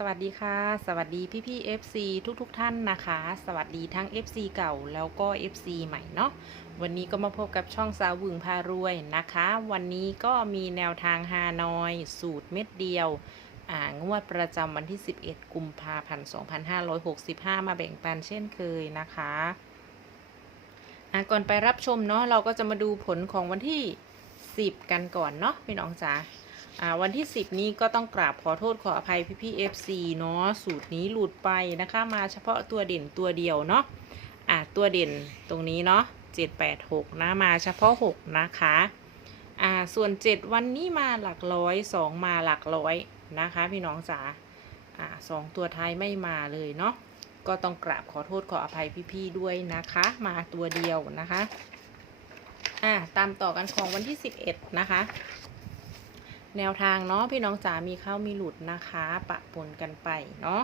สวัสดีค่ะ สวัสดีพี่พี่ๆ FC ทุกๆทท่านนะคะ สวัสดีทั้ง FC เก่าแล้วก็ FC ใหม่เนาะวันนี้ก็มาพบกับช่องสาววึงพารวยนะคะ วันนี้ก็มีแนวทางฮานอย สูตรเม็ดเดียว อ่างวดประจำวันที่ 11 กุมภาพันธ์ 2565 มาแบ่งปันเช่นเคยนะคะอะก่อนไปรับชมเนาะเราก็จะมาดูผลของวันที่ 10 กันก่อนเนาะพี่น้องจ๋าอ่าวันที่ 10 นี้ก็ต้องกราบขอโทษขออภัยพี่พี่ๆ FC เนาะสูตรนี้หลุดไปนะคะ มาเฉพาะตัวเด่นตัวเดียวเนาะอ่าตัวเด่นตรงนี้เนาะ786 นะ มาเฉพาะ 6 นะคะอ่าส่วน 7 วันนี้มาหลักร้อย 2 มาหลักร้อยนะคะ พี่น้องจ๋าอ่าสองตัวท้ายไม่มาเลยเนาะก็ต้องกราบขอโทษขออภัยพี่ๆด้วยนะคะ มาตัวเดียวนะคะ อ่าตามต่อกันของวันที่ 11 นะคะ แนวทางเนาะพี่น้องจ๋ามีเข้ามีหลุดนะคะ ปะปนกันไปเนาะ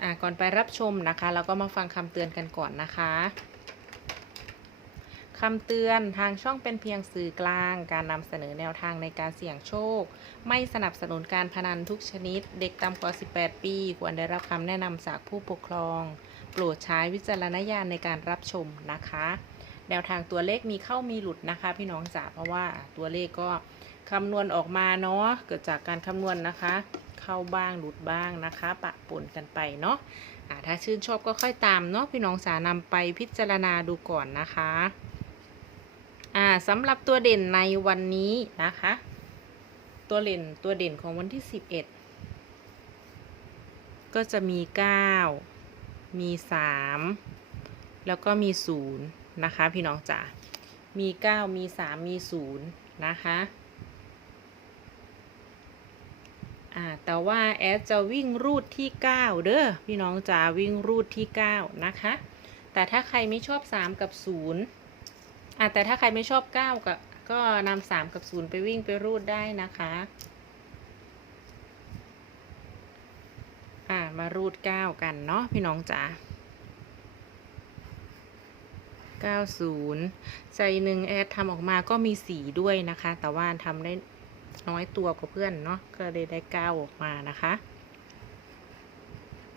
อะก่อนไปรับชมนะคะเราก็มาฟังคำเตือนกันก่อนนะคะคำเตือนทางช่องเป็นเพียงสื่อกลาง การนำเสนอแนวทางในการเสี่ยงโชค ไม่สนับสนุนการพนันทุกชนิด เด็กต่ำกว่า 18 ปี ควรได้รับคำแนะนำจากผู้ปกครอง โปรดใช้วิจารณญาณในการรับชมนะคะ แนวทางตัวเลขมีเข้ามีหลุดนะคะ พี่น้องจ๋าเพราะว่าตัวเลขก็คำนวณออกมาเนาะเกิดจากการคำนวณนะคะ เข้าบ้างหลุดบ้างนะคะ ปะปนกันไปเนาะอ่าถ้าชื่นชอบก็ค่อยตามเนาะพี่น้องสานำไปพิจารณาดูก่อนนะคะสำหรับตัวเด่นในวันนี้นะคะ ตัวเด่นตัวเด่นของวันที่ 11 ก็จะมี 9 มี 3 แล้วก็มี 0 นะคะ พี่น้องจ๋า มี 9 มี 3 มี 0 นะคะแต่ว่าแอดจะวิ่งรูดที่ 9 เด้อพี่น้องจะวิ่งรูดที่ 9 นะคะ แต่ถ้าใครไม่ชอบ 3 กับ0อ่าแต่ถ้าใครไม่ชอบ 9 ก็ก็นำ3กับ 0 ไปวิ่งไปรูดได้นะคะอ่ามารูด 9 กันเนาะพี่น้องจ๋า 90 ใจหนึ่งแอดทำออกมาก็มีสีด้วยนะคะ แต่ว่าทำได้น้อยตัวกว่าเพื่อนเนาะก็เลยได้ 9 ออกมานะคะ 91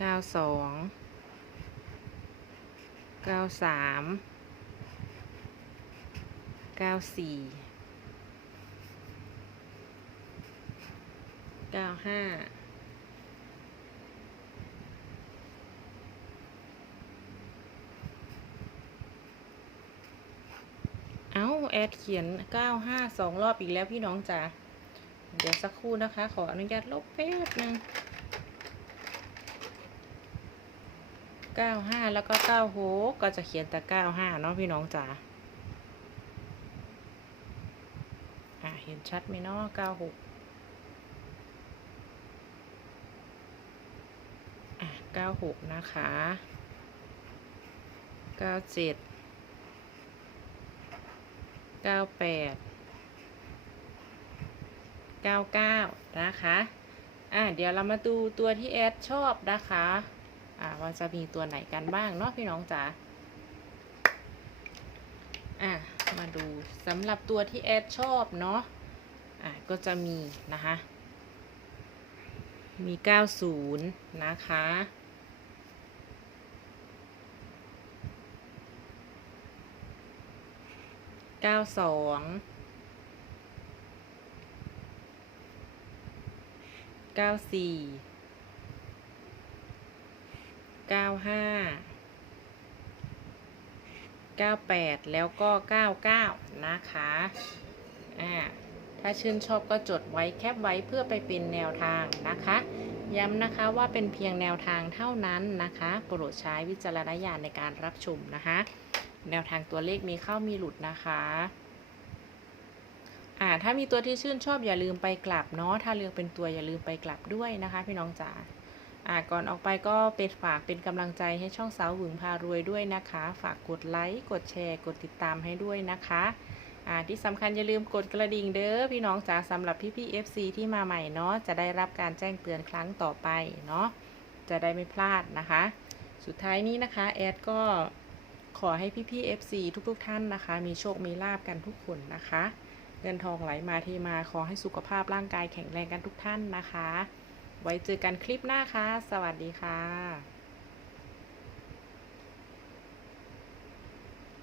92 93 94 95 แอดเขียน 95สองรอบอีกแล้วพี่น้องจ๋า เดี๋ยวสักครู่นะคะ ขออนุญาตลบแป๊บหนึ่ง95 แล้วก็96ก็จะเขียนแต่ 95 เนาะพี่น้องจ๋าเห็นชัดไหมเนาะ96 96 นะคะ 97 เก้าแปดเก้าเก้านะคะอะเดี๋ยวเรามาดูตัวที่แอดชอบนะคะอ่าว่าจะมีตัวไหนกันบ้างเนาะพี่น้องจ๋าอะมาดูสำหรับตัวที่แอดชอบเนาะอะก็จะมีนะคะ มี 90 นะคะ เก้าสองเก้าสี่เก้าห้าเก้าแปดแล้วก็เก้าเก้านะคะอ่าถ้าชื่นชอบก็จดไว้แคปไว้เพื่อไปเป็นแนวทางนะคะ ย้ำนะคะว่าเป็นเพียงแนวทางเท่านั้นนะคะ โปรดใช้วิจารณญาณในการรับชมนะคะ แนวทางตัวเลขมีเข้ามีหลุดนะคะอ่าถ้ามีตัวที่ชื่นชอบอย่าลืมไปกลับเนาะถ้าเลือกเป็นตัวอย่าลืมไปกลับด้วยนะคะ พี่น้องจ๋าอ่าก่อนออกไปก็เป็นฝากเป็นกำลังใจให้ช่องสาวหวึงพารวยด้วยนะคะ ฝากกดไลค์กดแชร์ กดติดตามให้ด้วยนะคะอ่าที่สำคัญอย่าลืมกดกระดิ่งเด้อพี่น้องจ๋าสำหรับพี่ๆ FC ที่มาใหม่เนาะจะได้รับการแจ้งเตือนครั้งต่อไปเนาะจะได้ไม่พลาดนะคะ สุดท้ายนี้นะคะแอดก็ ขอให้พี่ๆ FC ทุกๆท่านนะคะ มีโชคมีลาบกันทุกคนนะคะ เงินทองไหลมาเทมาขอให้สุขภาพร่างกายแข็งแรงกันทุกท่านนะคะ ไว้เจอกันคลิปหน้าค่ะ สวัสดีค่ะ